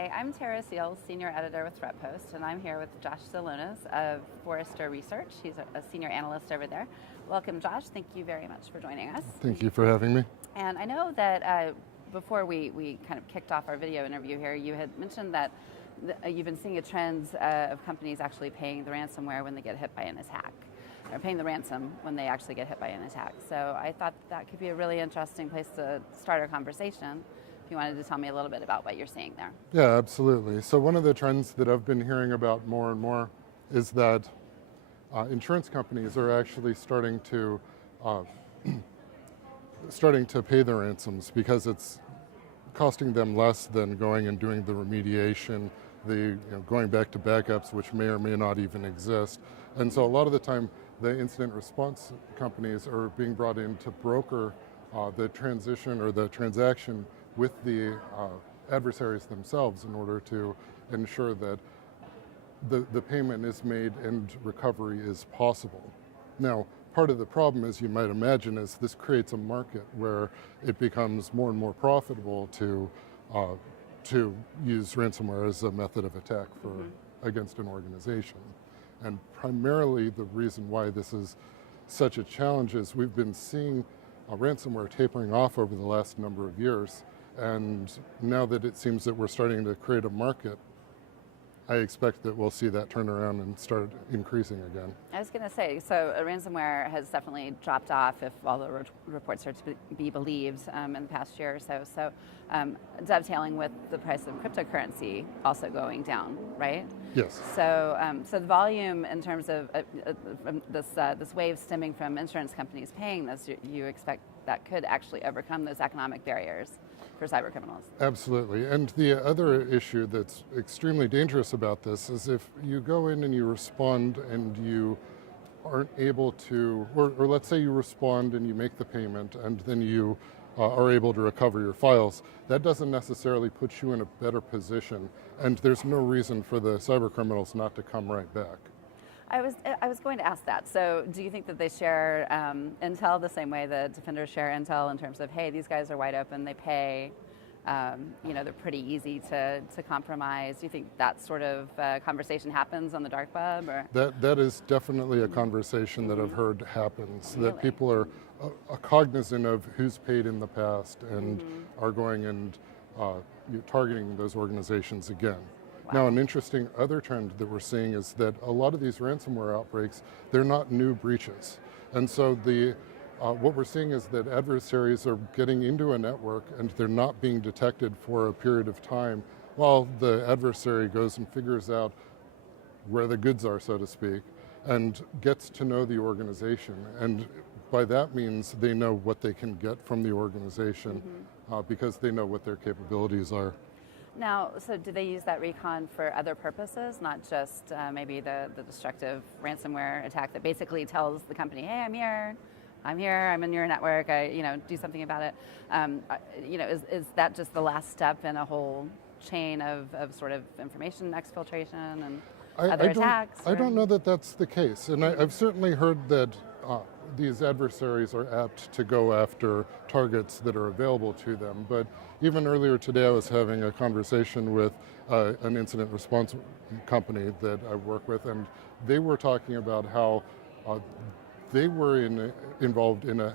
Hi, I'm Tara Seals, Senior Editor with ThreatPost, and I'm here with Josh Zelonis of Forrester Research. He's a Senior Analyst over there. Welcome, Josh. Thank you very much for joining us. Thank you for having me. And I know that before we kind of kicked off our video interview here, you had mentioned that you've been seeing a trend of companies actually paying the ransomware when they get hit by an attack, or paying the ransom when they actually get hit by an attack. So I thought that could be a really interesting place to start our conversation. If you wanted to tell me a little bit about what you're seeing there. Yeah, absolutely. So one of the trends that I've been hearing about more and more is that insurance companies are actually starting to pay their ransoms because it's costing them less than going and doing the remediation, going back to backups, which may or may not even exist. And so a lot of the time, the incident response companies are being brought in to broker the transition or the transaction with the adversaries themselves in order to ensure that the payment is made and recovery is possible. Now, part of the problem, as you might imagine, is this creates a market where it becomes more and more profitable to use ransomware as a method of attack against an organization. And primarily the reason why this is such a challenge is we've been seeing ransomware tapering off over the last number of years. And now that it seems that we're starting to create a market, I expect that we'll see that turn around and start increasing again. I was going to say, so ransomware has definitely dropped off if all the reports are to be believed in the past year or so. So dovetailing with the price of cryptocurrency also going down, right? Yes. So so the volume in terms of this wave stemming from insurance companies paying this, you expect that could actually overcome those economic barriers for cyber criminals. Absolutely. And the other issue that's extremely dangerous about this is if you go in and you respond and you aren't able to, or let's say you respond and you make the payment and then you are able to recover your files, that doesn't necessarily put you in a better position, and there's no reason for the cyber criminals not to come right back. I was going to ask that. So do you think that they share intel the same way the defenders share intel in terms of, hey, these guys are wide open, they pay, they're pretty easy to compromise? Do you think that sort of conversation happens on the dark web? Or? That is definitely a conversation that I've heard happens, Really? that people are cognizant of who's paid in the past and are going and targeting those organizations again. Now, an interesting other trend that we're seeing is that a lot of these ransomware outbreaks, they're not new breaches. And so what we're seeing is that adversaries are getting into a network and they're not being detected for a period of time while the adversary goes and figures out where the goods are, so to speak, and gets to know the organization. And by that means, they know what they can get from the organization because they know what their capabilities are. Now, so do they use that recon for other purposes, not just maybe the destructive ransomware attack that basically tells the company, hey, I'm here, I'm in your network, do something about it. Is that just the last step in a whole chain of sort of information exfiltration and other attacks? I don't know that that's the case. And I've certainly heard that these adversaries are apt to go after targets that are available to them. But even earlier today, I was having a conversation with an incident response company that I work with, and they were talking about how they were involved in a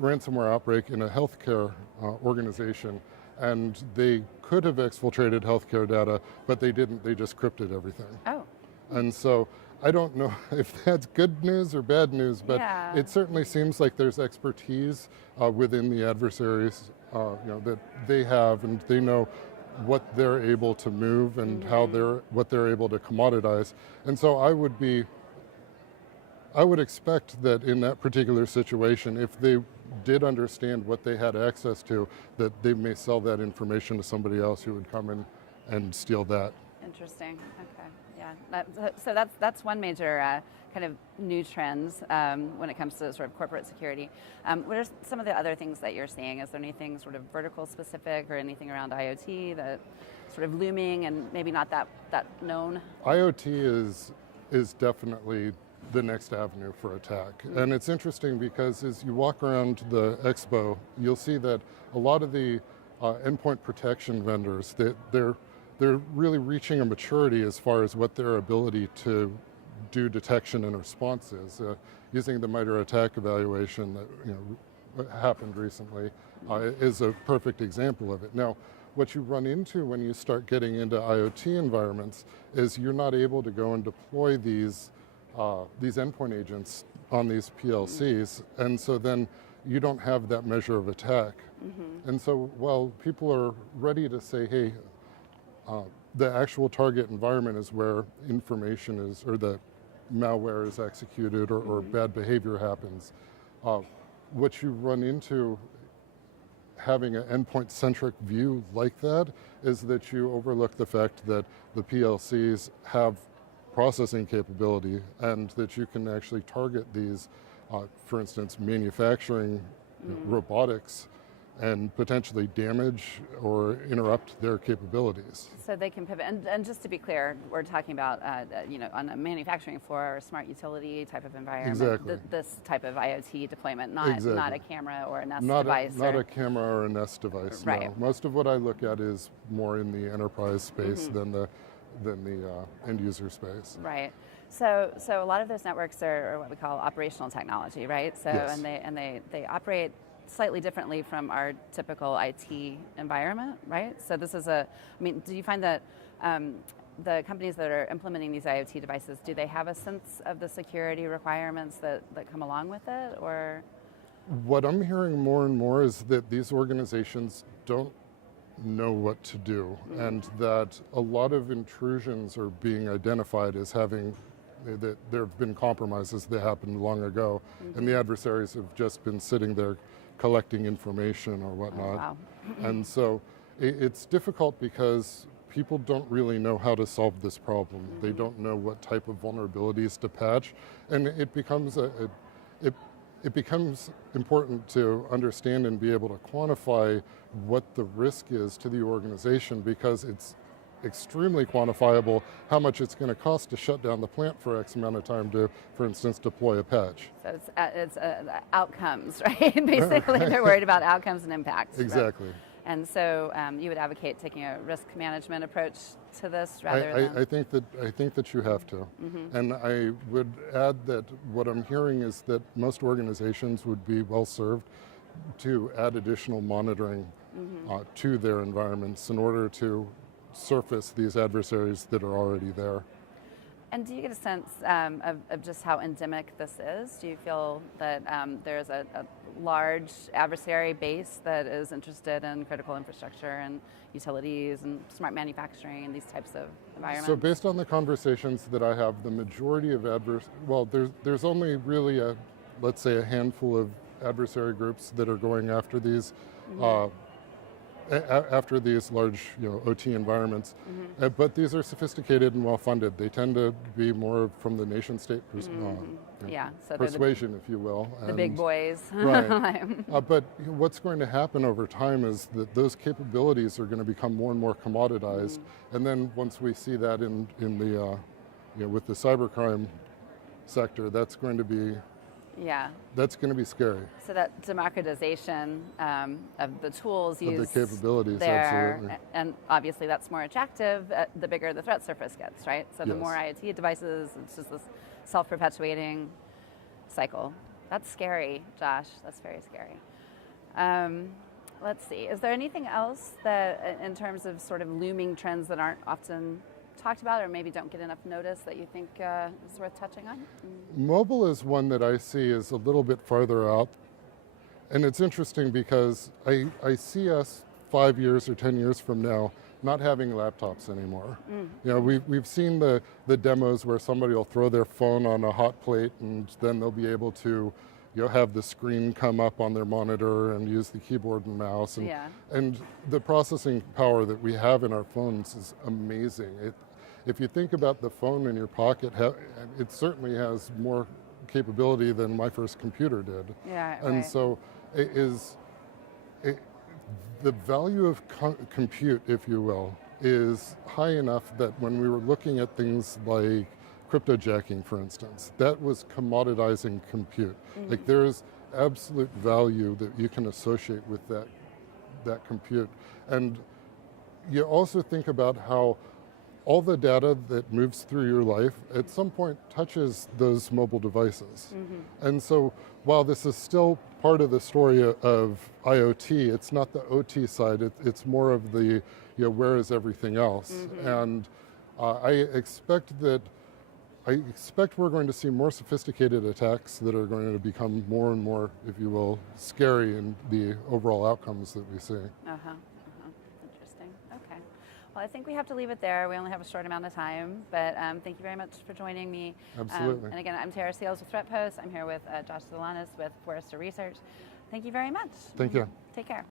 ransomware outbreak in a healthcare organization, and they could have exfiltrated healthcare data, but they didn't. They just crypted everything. Oh. And so I don't know if that's good news or bad news, but it certainly seems like there's expertise within the adversaries that they have, and they know what they're able to move and what they're able to commoditize. And so I would expect that in that particular situation, if they did understand what they had access to, that they may sell that information to somebody else who would come in and steal that. Interesting. Okay. Yeah. So that's one major kind of new trends when it comes to sort of corporate security. What are some of the other things that you're seeing? Is there anything sort of vertical specific or anything around IoT that sort of looming and maybe not that known? IoT is definitely the next avenue for attack. And it's interesting because as you walk around the expo, you'll see that a lot of the endpoint protection vendors, they're they're really reaching a maturity as far as what their ability to do detection and response is. Using the MITRE ATT&CK evaluation that happened recently is a perfect example of it. Now, what you run into when you start getting into IoT environments is you're not able to go and deploy these endpoint agents on these PLCs, and so then you don't have that measure of attack. And so while people are ready to say, hey, the actual target environment is where information is, or the malware is executed, or bad behavior happens, what you run into having an endpoint-centric view like that is that you overlook the fact that the PLCs have processing capability and that you can actually target these, for instance, manufacturing, robotics, and potentially damage or interrupt their capabilities. So they can pivot, and just to be clear, we're talking about on a manufacturing floor or a smart utility type of environment. Exactly. This type of IoT deployment, not a camera or a Nest device. Not a camera or a Nest device. Right. No. Most of what I look at is more in the enterprise space than the end user space. Right. So a lot of those networks are what we call operational technology, right? So Yes. and they operate slightly differently from our typical IT environment, right? So this is do you find that the companies that are implementing these IoT devices, do they have a sense of the security requirements that come along with it, or? What I'm hearing more and more is that these organizations don't know what to do, and that a lot of intrusions are being identified as having, that there have been compromises that happened long ago, and the adversaries have just been sitting there collecting information or whatnot. Oh, wow. And so it's difficult because people don't really know how to solve this problem. They don't know what type of vulnerabilities to patch, and it becomes it becomes important to understand and be able to quantify what the risk is to the organization, because it's extremely quantifiable how much it's going to cost to shut down the plant for X amount of time to, for instance, deploy a patch. So it's outcomes, right? Basically, they're worried about outcomes and impacts. Exactly. Right? And so you would advocate taking a risk management approach to this rather than... I think that you have to. And I would add that what I'm hearing is that most organizations would be well served to add additional monitoring to their environments in order to surface these adversaries that are already there. And do you get a sense of just how endemic this is? Do you feel that there's a large adversary base that is interested in critical infrastructure and utilities and smart manufacturing and these types of environments? So based on the conversations that I have, the majority of there's only really let's say a handful of adversary groups that are going after these after these large, OT environments, but these are sophisticated and well-funded. They tend to be more from the nation-state so persuasion, if you will. The big boys. Right. But what's going to happen over time is that those capabilities are going to become more and more commoditized, and then once we see that in the with the cybercrime sector, that's going to be scary. So that democratization of the tools used, of the capabilities, there, absolutely. And obviously that's more attractive the bigger the threat surface gets, right? So the Yes. more IoT devices, it's just this self-perpetuating cycle. That's scary, Josh. That's very scary. Let's see. Is there anything else that, in terms of sort of looming trends that aren't often talked about or maybe don't get enough notice, that you think is worth touching on? Mobile is one that I see is a little bit farther out. And it's interesting because I see us 5 years or 10 years from now not having laptops anymore. We've seen the demos where somebody will throw their phone on a hot plate and then they'll be able to have the screen come up on their monitor and use the keyboard and mouse. And the processing power that we have in our phones is amazing. If you think about the phone in your pocket, it certainly has more capability than my first computer did. And so the value of compute, if you will, is high enough that when we were looking at things like cryptojacking, for instance, that was commoditizing compute. Like there's absolute value that you can associate with that compute. And you also think about how all the data that moves through your life at some point touches those mobile devices. And so while this is still part of the story of IoT, it's not the OT side, it's more of the, where is everything else? And I expect we're going to see more sophisticated attacks that are going to become more and more, if you will, scary in the overall outcomes that we see. Interesting. Okay. Well, I think we have to leave it there. We only have a short amount of time, but thank you very much for joining me. Absolutely. And again, I'm Tara Sales with ThreatPost. I'm here with Josh Zelonis with Forrester Research. Thank you very much. Thank you. Take care.